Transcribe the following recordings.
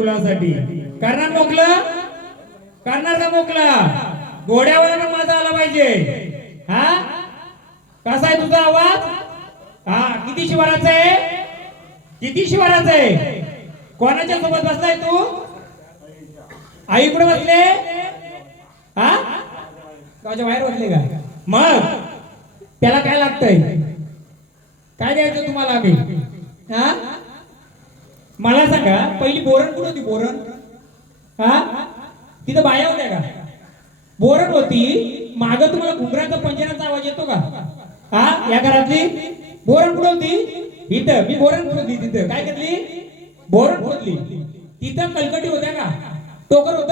मुलासाठी करणार मोकलं करणार का मोकला घोड्यावर माझा आला पाहिजे. हा? कसा आहे तुझा आवाज? हा किती शिवाराचा आहे? किती शिवाराचा आहे? कोणाच्या सोबत बसलाय तू? आई कुठे बसले? हा? गावाच्या बाहेर बसले का? मग? त्याला काय लागतंय? काय द्यायचं तुम्हाला आम्ही? हा? मला सांगा पहिली बोरण कुठं होती बोरण हा? तिथं बाया होत्या का? बोरण होती माग तुम्हाला घुंगराचा पंजराचा आवाज येतो का? हा? या घरातली? बोरण कुठं होती? इथं. मी बोरण खोदली तिथं? काय करली बोरण खोदली तिथं कलकटी होत्या का? टोकर होत?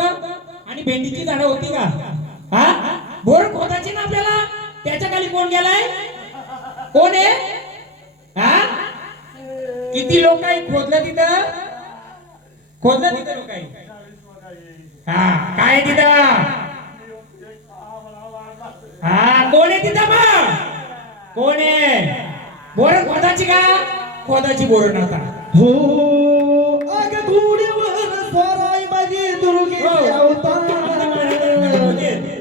आणि भेंडीची झाडं होती का? हा? बोरण खोदायची ना आपल्याला? त्याच्याखाली कोण गेलाय? कोण आहे? किती लोक आहे खोदलं तिथं? खोदलं तिथं लोक आहे हा काय तिथं? हा कोण आहे तिथं मग? कोण आहे? बोरण खोदाची का? खोदाची बोरण आता. हो अग माझी हो.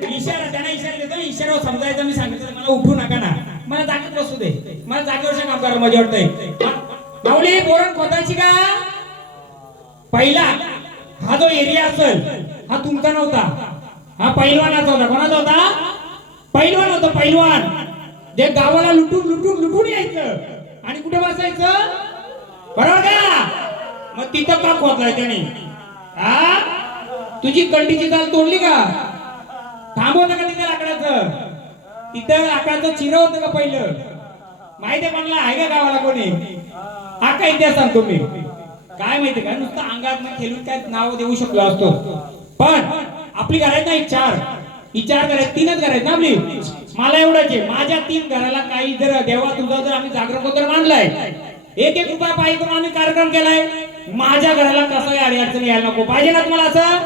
इशारा त्यांना इशारा देतो इशारा समजायचा मी सांगितलं मला उठू नका ना. मला जागेत बसू दे. मला जागेवर काम करायला मजा वाटतंय माऊली बोरण खोदायची का? पहिला हा जो एरिया असेल हा तुमचा नव्हता. हा पैलवानाचा होता. कोणाचा होता? पैलवान होता पैलवान. जे गावाला लुटून लुटून लुटून यायचं. आणि कुठे बसायचं? बरोबर का? मग तिथं का खोदलाय त्याने? हा तुझी कंडीची चाल तोडली का? थांबवत का तिथे लाकडाचं? तिथं लाकडाचं चिरं होतं का पहिलं? माहिती म्हणला आहे का गावाला कोणी? हा काय इतिहास सांगतो मी? काय माहिती का नुसतं अंगात खेळून काय नाव देऊ शकलो असतो. पण आपली घरात नाही चार. विचार करायचं तीनच घर ना आपली? मला एवढंच आहे माझ्या तीन घराला काही जर देवा तुझा जर आम्ही जागरण गोत्र मानलाय एक एक रुपया पायी करून आम्ही कार्यक्रम केलाय. माझ्या घराला कसं अडी अडचण यायला नको? पाहिजे ना तुम्हाला असं?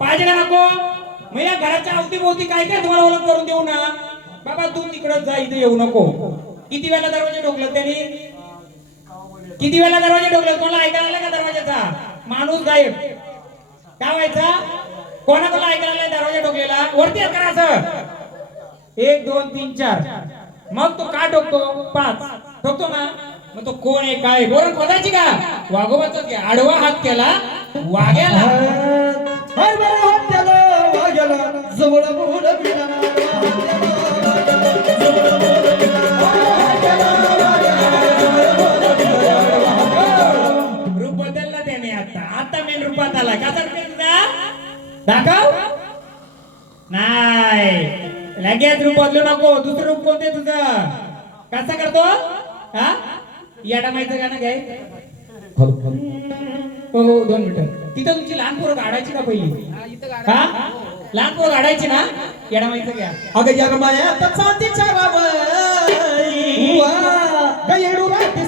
पाहिजे का नको? मग या घराच्या अवतीभोवती काय काय तुम्हाला ओळख करून देऊ ना? बाबा तू तिकडं जा इथे येऊ नको. किती वेळा दरवाजे ठोकलं त्यांनी? किती वेळा दरवाजे ठोकले? कोणाला ऐकायला आलं का दरवाजाचा? माणूस गायब. काय व्हायचा? कोणाकोणाला ऐकायला आलाय दरवाजा ठोकलेला? वरती करा असं. एक दोन तीन चार. मग तो का ठोकतो? पाच. ठोकतो ना? मग तो कोण आहे? काय बरोबर खोदायची का? वाघोबाचा आडवा हात केला वाघ्याला. हात वाग्याला जवळ बोल दाखव. नाही. लगेच रूप बदलू नको. दुसरं रूप कोणते तुझं कसा करतो? हा? याडा माहिती गाणं काय हो हो दोन मिनिटं. तिथं तुमची लहान पोरं गाडायची का पहिली? हा लहान पोरं गाडायची ना? येडा माहिती घ्या अगं या माया तचा तिच्या बाबा गयडू राहते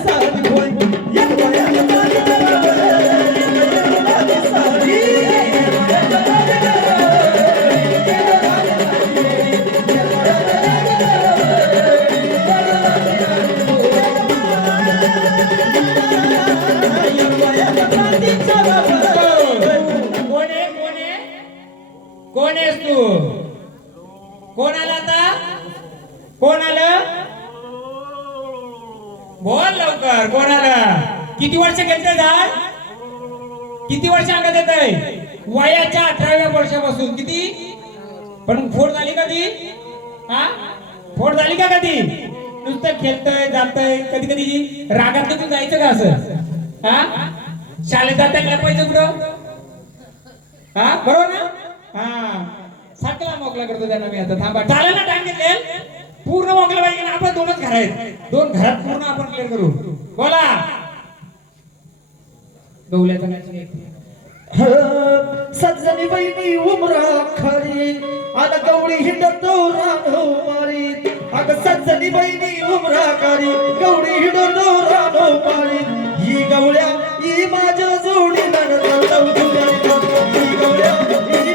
बोल कोणाला? किती वर्ष घेतले झाड किती वर्ष अंगात येत आहे वयाच्या अठराव्या वर्षापासून. किती? पण फोड झाली कधी हा? फोड झाली का कधी? नुसतं खेळतय जातय. कधी कधी रागात तुम्ही जायचं का असं? हा? शाळेत जाता लपायचं कुठं? हा? बरोबर ना? हा. साठला मोकला करतो त्यांना मी आता. थांबा. चालेल ना टाइम घेतले पूर्ण मोकला पाहिजे ना आपण दोनच घर आहेत. दोन घरात पूर्ण आपण क्लिअर करू. बोला. गवल्याचा सज्जनी बहिणी उमरा खाली आला गवळी हिंडतो रानो मारी अग सज्जनी बहिणी उमरा खाली गवळी हिंडतो रानो मारी ही गवळ्या ही माझ्या जोडी ही गवळ्या ही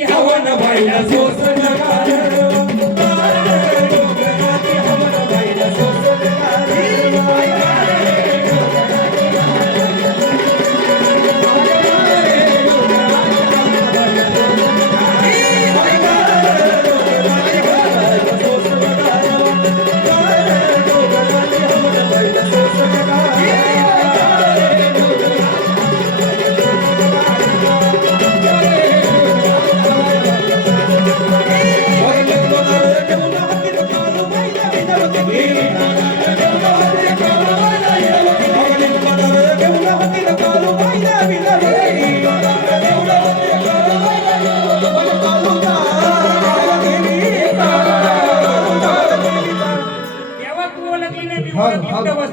हवन व्हायला सोसलं कारण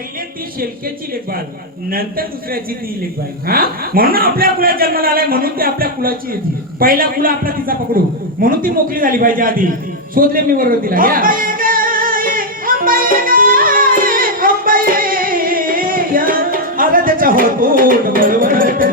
पहिले ती शेलकेची लेखबाळ नंतर दुसऱ्याची ती लेखबाळ हा म्हणून आपल्या कुळात जन्माला आलाय म्हणून ती आपल्या कुळाची येते पहिला कुळ आपला तिचा पकडू म्हणून ती मोकळी झाली पाहिजे आधी शोधले मी बरोबर तिला त्याच्या होतो बरोबर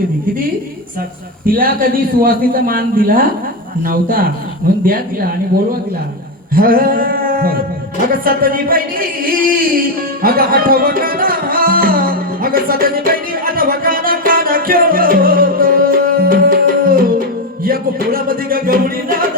केली. किती? तिला कधी सुवासीचा मान दिला नव्हता. म्हणून द्या तिला आणि बोलवा तिला. अग सतनी बहिणी अग अग सतनी एक गवळी नाद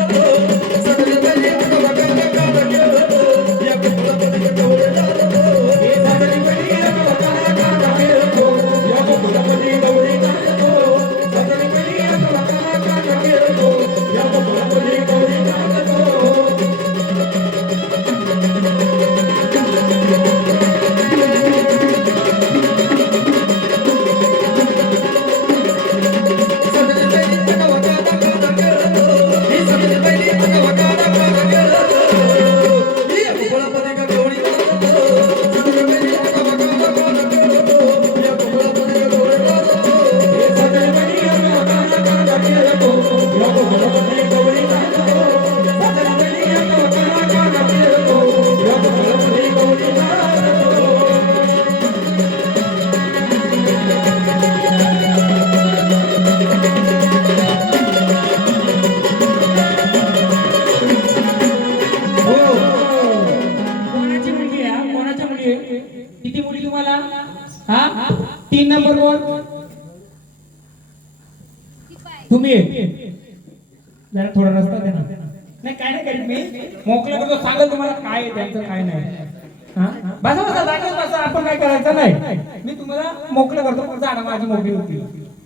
बसा बसा जागेच बसा. आपण काय करायचं नाही. मी तुम्हाला मोकळं करतो. झाडं माझी मोकळी होती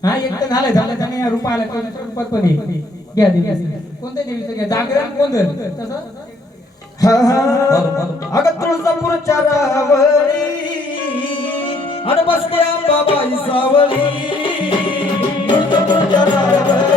हा एक तर झालं झालं त्याने रुपा आला रूपात पण घ्या देवी कोणत्या देवीचं? घ्या. जागरण कोण तसं? अगं तुळजापूरच्या रावळी अन बसल्या बाबाई सावळी. तुळजापूरच्या रावळी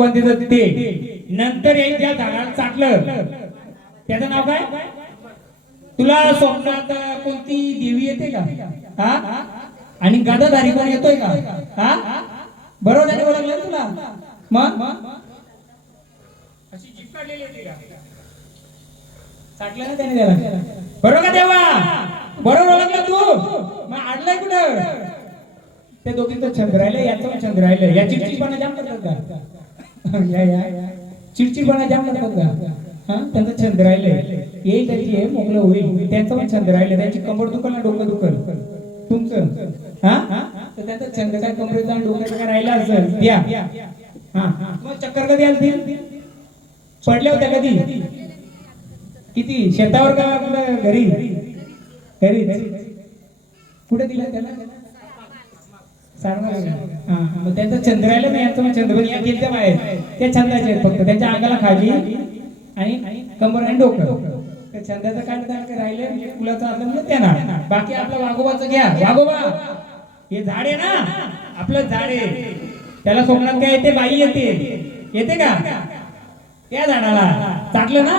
ना ते ते नंतर एक त्या झाडाला चाटलं. त्याचं नाव काय? तुला स्वप्नात कोणती देवी येते का? हा? आणि गदाधारी कोण येतोय का? हा? बरोबर त्याने ओळखलं तुला? मग? अशी जीप काढलेली येते का? चाटलं ना त्याने त्याला. बरोबर का देवा? बरोबर ओळखलं तू? मग आडलाय कुठं? ते दोघी तर छंद राहिलं याचं पण छंद राहिलं याची पण जाम करतात का? या या या. चिडचिडपणा जाम करतात का हा? त्यांचं छंद राहिलंय येईल त्याची हे मोकळं होईल. त्यांचं पण छंद राहिलं. त्यांची कंबर दुखल ना डोकं दुखल. तुमचं? हा? तर त्यांचा छंद काय? कमरेचा आणि डोक्याचा काय राहिला असेल द्या. हा? मग चक्कर कधी आलती? पडल्या होत्या कधी? किती? शेतावर का आपलं घरी? घरी कुठे दिला त्याला? सारणार हा. मग त्यांचा छंद नाही यांचा पण या बाहेर. त्या छंदाचे आहेत फक्त. त्यांच्या अंगाला खाली आणि कंबर आणि डोकं. त्या छंदाचं काय राहिले म्हणजे फुलाचं असलं म्हणजे त्यांना बाकी आपलं वाघोबाचं घ्या. वाघोबा हे झाड आहे ना? आपलं झाड आहे. त्याला स्वप्नात काय येते? बाई येते. येते का? त्या झाडाला. चाटलं ना?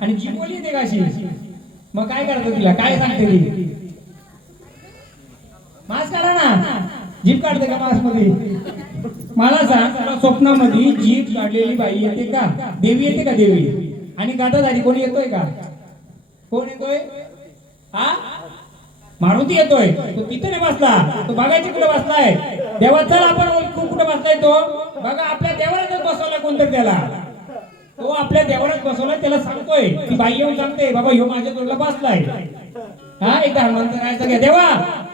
आणि जिंकवली येते का अशी? मग काय करतो तिला? काय सांगते ती? मास्क काढा ना. जीप काढते का मास्कमध्ये मला सांग तुला स्वप्नामध्ये जीप काढलेली बाई येते का? देवी येते का देवी? आणि गाठाधारी कोणी येतोय का? कोण येतोय? हा मारुती येतोय. तो तिथे नाही बसला. तो बघायची कुठे बसलाय? देवा चल आपण कुठे बसलाय तो? बघा आपल्या देवारातच बसवला कोणतरी त्याला. तो आपल्या देवालाच बसवलाय त्याला सांगतोय. ती बाई येऊन सांगते बाबा ह्यो माझ्या तोडला बसलाय. हा एकदा हनुमंत राहायचा घ्या. देवा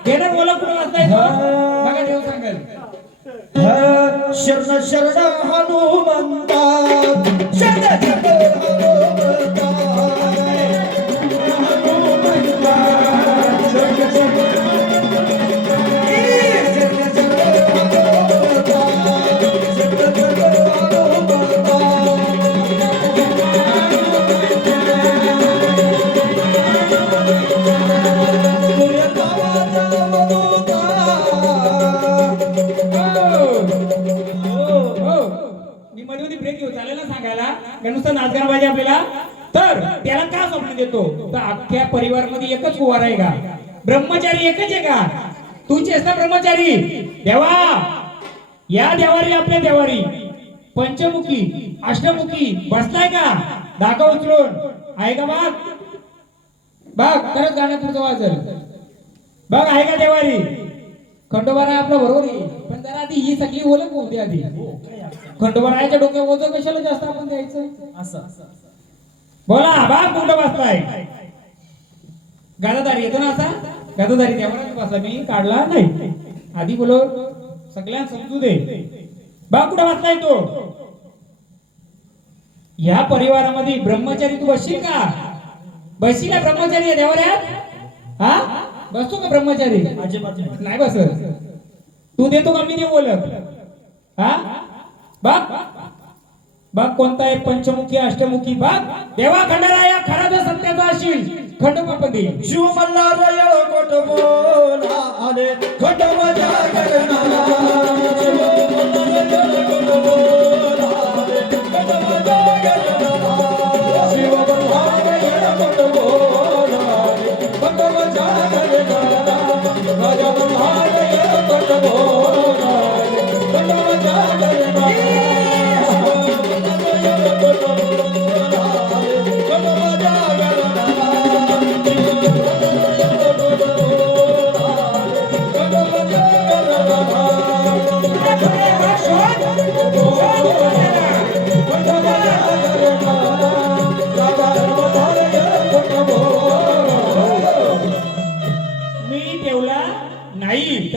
देणार बोला कुठं वाचताय बघा देव सांगेल. शरण शरण हनुमंता शरण शरण हनुमंता का तर अख्ख्या परिवारमध्ये एकच कुवार आहे का? ब्रह्मचारी एकच आहे का? तूच आहेस ना ब्रह्मचारी? देवा! या देवारी आपल्या देवारी. पंचमुखी अष्टमुखी बसलाय का? दाखव उचलून. आहे का बाग? बाग खरंच गाणं पुढचं वाजल. बघ आहे का देवारी? खंडोबारा आपला बरोबर आहे. पण जरा आधी ही सगळी ओळख होती आधी. खंडोबाराच्या डोक्यात ओझं कशाला जास्त आपण द्यायचं? असं. बोला बाप कुठं बसलाय गादादारी येतो ना असा? गादादारी त्यामुळे बसला मी काढला नाही. आधी बोलो सगळ्यांना समजू दे. बाप कुठं बसलाय तो? या परिवारामध्ये ब्रह्मचारी तू बसशील का? बसशील का ब्रह्मचारी आहे देवऱ्यात? हा? बसतो का ब्रह्मचारी? नाही. बसत. तू देतो का मी देऊ बोलत? हा? बाप बघ कोणता आहे? पंचमुखी अष्टमुखी बघ देवा खंडराया खरा तर सत्याचा असेल खंडोबापदी शिव मल्हार कोट बोला आले. शिव मल्हार कोट बोला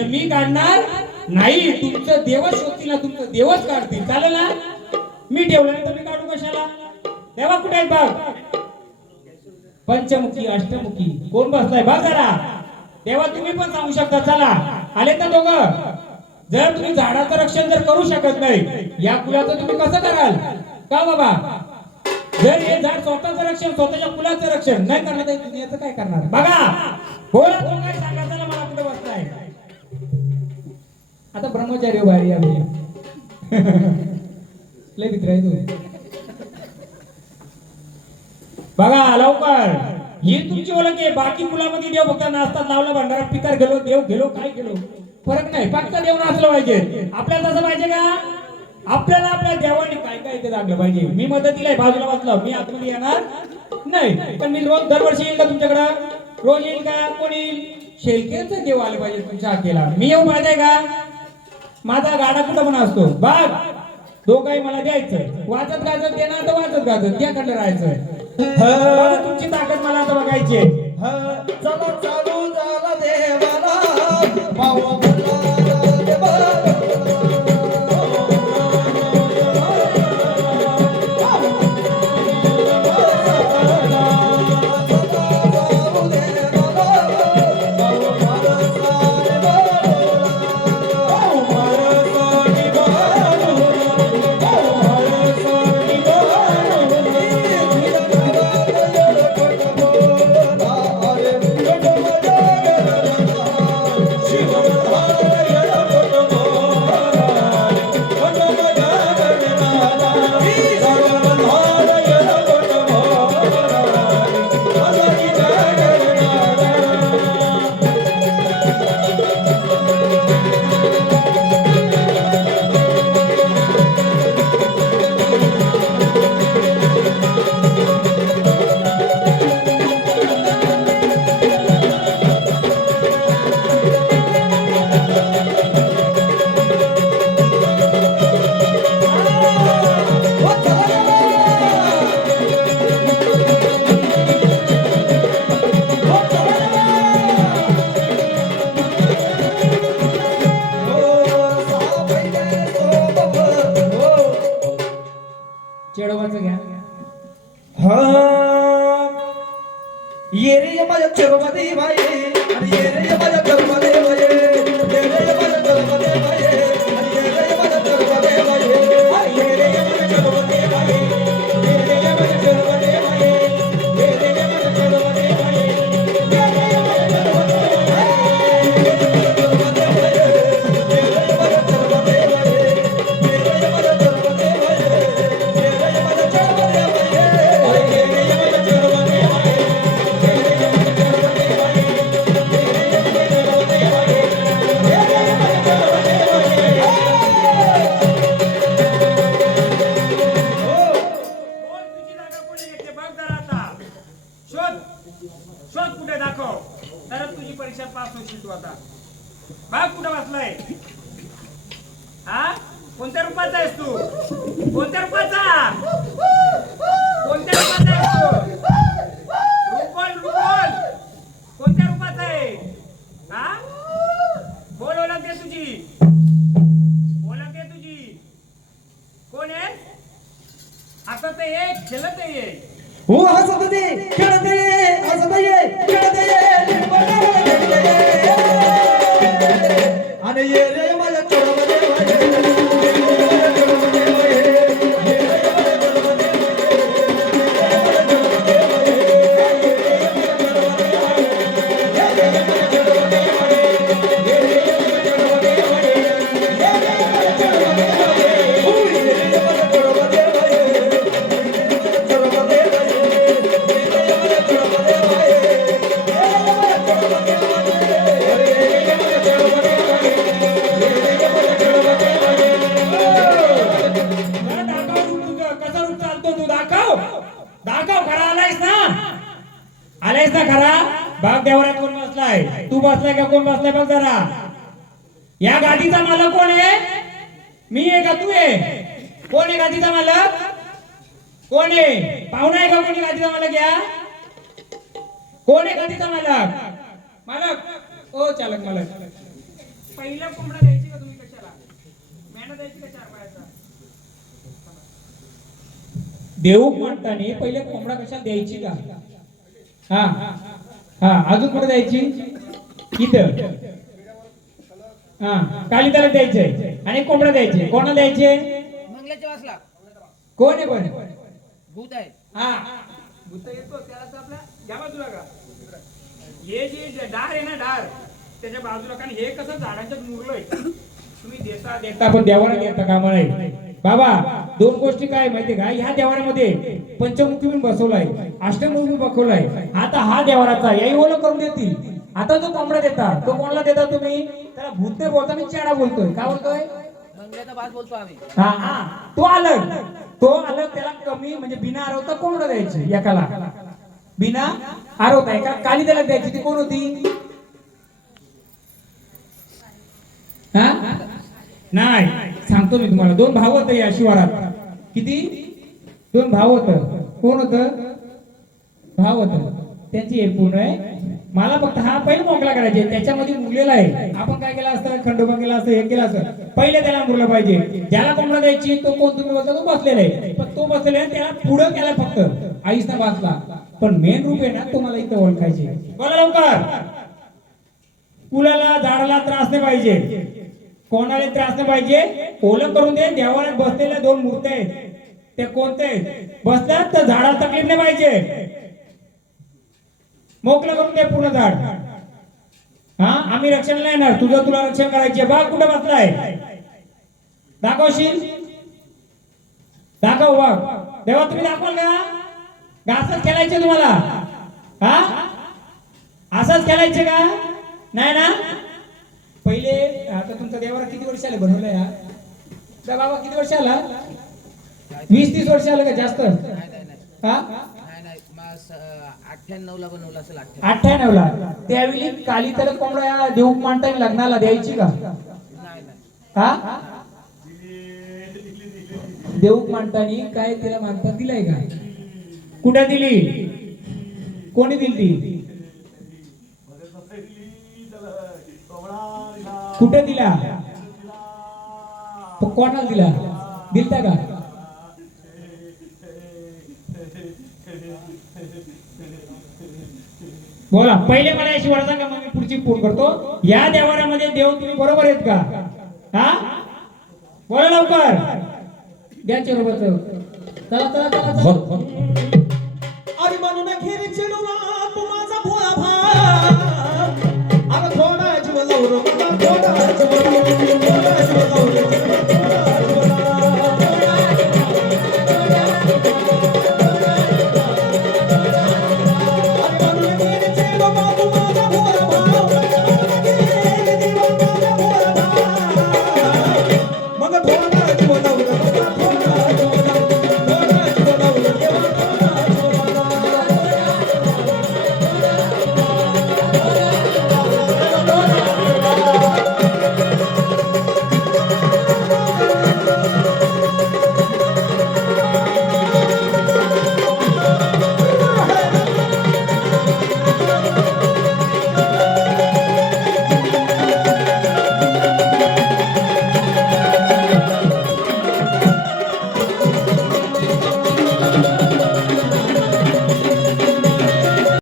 मी काढणार नाही. तुमचं देवच शोधतील ना तुमचं देवच काढतील. चालेल ना? मी ठेवलं नाही तर काढू कशाला? देवा कुठे आहेत बाग पंचमुखी अष्टमुखी. कोण बसलाय? बघ जरा. तेव्हा तुम्ही पण सांगू शकता. चला. आले ना दोघं. जर तुम्ही झाडाचं रक्षण जर करू शकत नाही या फुलाचं तुम्ही कसं कराल? का बाबा? जर हे झाड स्वतःचं रक्षण स्वतःच्या फुलाचं रक्षण नाही करणार याचं दुनियाचं काय करणार? बघा. बोला तो काय सांगा चला आता ब्रह्मचारी भारी आहे. लय मित्र आहे तू. बघा लवकर. ही तुमची ओळख आहे. बाकी मुलामध्ये देव फक्त नाचतात लावला भंडारा पिकार गेलो देव गेलो काय गेलो. फरक नाही. फक्त देव नाचलं पाहिजे. आपल्याला तसं पाहिजे का? आपल्याला आपल्या देवाने काय काय ते लागलं पाहिजे. मी मदतीला बाजूला वाचलं. मी आतमध्ये येणार नाही. पण मी रोज दरवर्षी येईल का तुमच्याकडं? रोज येईल का? कोण येईल? शेलकेच देव आले पाहिजे तुमच्या हाकेला मी येऊ माहिती का? माझा गाडा कुठं म्हणा असतो? बाग काही मला द्यायचंय. वाचत गाजत देणार तर वाचत गाजत त्याकडे राहायचंय. तुमची ताकद मला आता बघायची आहे. आहे का तू आहे? कोण आहे गादीचा मालक? कोण आहे? पाहुणा आहे का कोणी गादीचा मालक या? कोण आहे गादीचा मालक? मालक. ओ चालक मालक. पहिला कोंबडा द्यायची का तुम्ही कशाला? मेहनत द्यायची का चार पायाचा? देऊ म्हणताना पहिले कोंबडा कशाला द्यायची का? हा हा. अजून कुठे द्यायची? इथं. हा. काली त्याला द्यायचंय आणि कोंबडा द्यायचे. कोणाला द्यायचे? मंगलाच्या वासला. कोण आहे कोण? भूत आहे हा. भूत येतो त्याला तर आपल्या या बाजूला का हे जे डार आहे ना डार त्याच्या बाजूला कारण हे कसं झाडांच्या मुरलंय. तुम्ही देता देता. पण देवाला देता कामा नाही. बाबा दोन गोष्टी काय माहितीये का? ह्या देवाऱ्यामध्ये पंचमुखी पण बसवलाय अष्टमुखी बसवलाय. आता हा देवाराचा याही ओळख करून देतील. आता जो कोंबडा देता. तो कोणाला देता तुम्ही? त्याला भूत नाही बोलता मी चेडा बोलतोय. का बोलतोय? बोलतो आम्ही. हा हा. तो अलग. तो अलग त्याला कमी म्हणजे बिना आरवता कोंबडं द्यायचं एकाला? बिना आरवता एका काली त्याला द्यायची ती कोण होती? हा? नाही. सांगतो मी तुम्हाला. दोन भाव होते या शिवारात. किती? दोन भाव होत. कोण होत? भाव होत. त्यांची एक पूर्ण आहे. मला फक्त हा पहिला मोकळा करायचे त्याच्यामध्ये मुरलेला आहे. आपण काय केलं असतं? खंडोबा केला असतं हे केलं असतं. पहिले त्याला मुरलं पाहिजे. ज्याला कोंबडा द्यायची तो कोण तुम्ही बोलता? तो बसलेला आहे. पण तो बसलेला आहे त्याला पुढं केला फक्त. आईसना वाचला. पण मेन रूप आहे ना तुम्हाला इथं ओळखायचे. बोला लवकर. कुलाला झाडाला त्रास नाही पाहिजे. कोणाला त्रास नाही पाहिजे? ओलं करून दे. देवाला बसलेल्या दोन मूर्त्या आहेत. ते कोणते आहेत? बसतात तर झाडाला तकलीफ नाही पाहिजे. मोकळं करून दे पूर्ण झाड. हा? आम्ही रक्षण नाही येणार. तुझं तुला रक्षण करायचे बा कुठं बसलाय. दाखवशील? दाखव बा तेव्हा तुम्ही दाखवाल का? घासच खेळायचे तुम्हाला? हा? असंच खेळायचे का? नाही ना? पहिले आता तुमचा देवाला किती वर्ष आले बनवलंय हा? बाबा किती वर्ष आला? वीस तीस वर्ष आलं का जास्त? हा? अठ्ठ्याण्णव. ला त्यावेळी काली तर कोंबडा या देऊ मांडता लग्नाला द्यायची का? नाही नाही. हा? देऊ मांडतानी काय तिला मानता दिलाय का? कुठे दिली? कोणी दिली ती कुठे दिला? कोणाला दिला? दिलता का? बोला पहिले मला याची वाट सांगा मग मी पुढची फोन करतो. या देवाऱ्यामध्ये देव तुम्ही बरोबर आहेत का? हा? बोला लवकर. द्या चेरोबर चला चला चला हो. अरे म्हणून घेर चेडू रात माझा भोळा भाग. थोडा जीव लवरो थोडा जीव